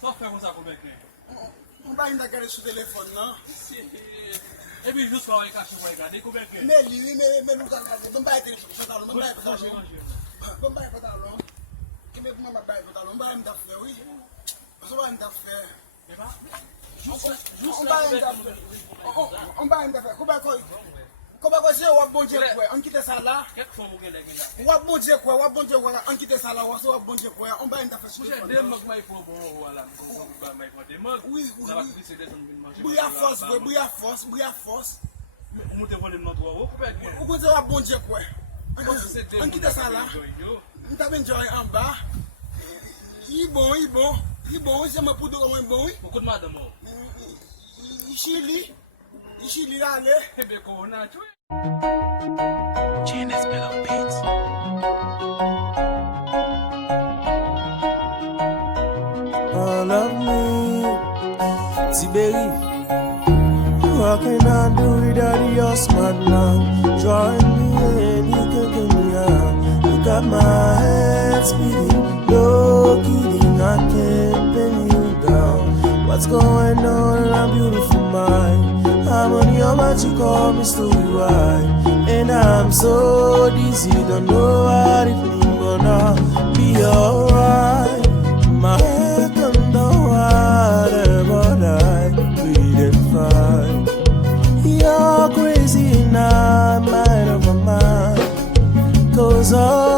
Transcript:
Só ficar com como é que é? Não vai ainda querer seu telefone, não? E me justo falar em cachorro aí, cara, nem como é que é? Me nunca cadê? Não vai ter pantalão, não vai pantalão. Não vai pantalão. Que me manda vai pantalão, não vai me dar fé, oui. Você vai me dar fé. On va me dar fé. Como é que você o bom dia quoi? On quitte ça là. Quer que for alguém daqui? O bom dia quoi? O bom dia quoi? On quitte ça là, o bom dia quoi? On va me dar fé. Você dem mag mai for bom wala. Mai for dem mag. Oui. Ça va plus c'est des Bouya force. Mu te voler notre wa. Como é que é? O bom dia o bom dia quoi? On quitte ça là. On t'a bien joy en bas. Il bon, c'est ma poudre comme un bon. Beaucoup de madame. Chili là, allez. Ebe ko na chwe. Genius Mellow Beats. All of me, Tiberi. What can I do without your smart love? Join me and you can give me up. You got my head spinning, no kidding, I can't pin you down. What's going on in our beautiful mind? I'm on your mind, you call me story right. And I'm so dizzy, don't know what it means, but I'll be alright. My head under water, but I breathe and fine. You're crazy and I'm out of my mind. 'Cause all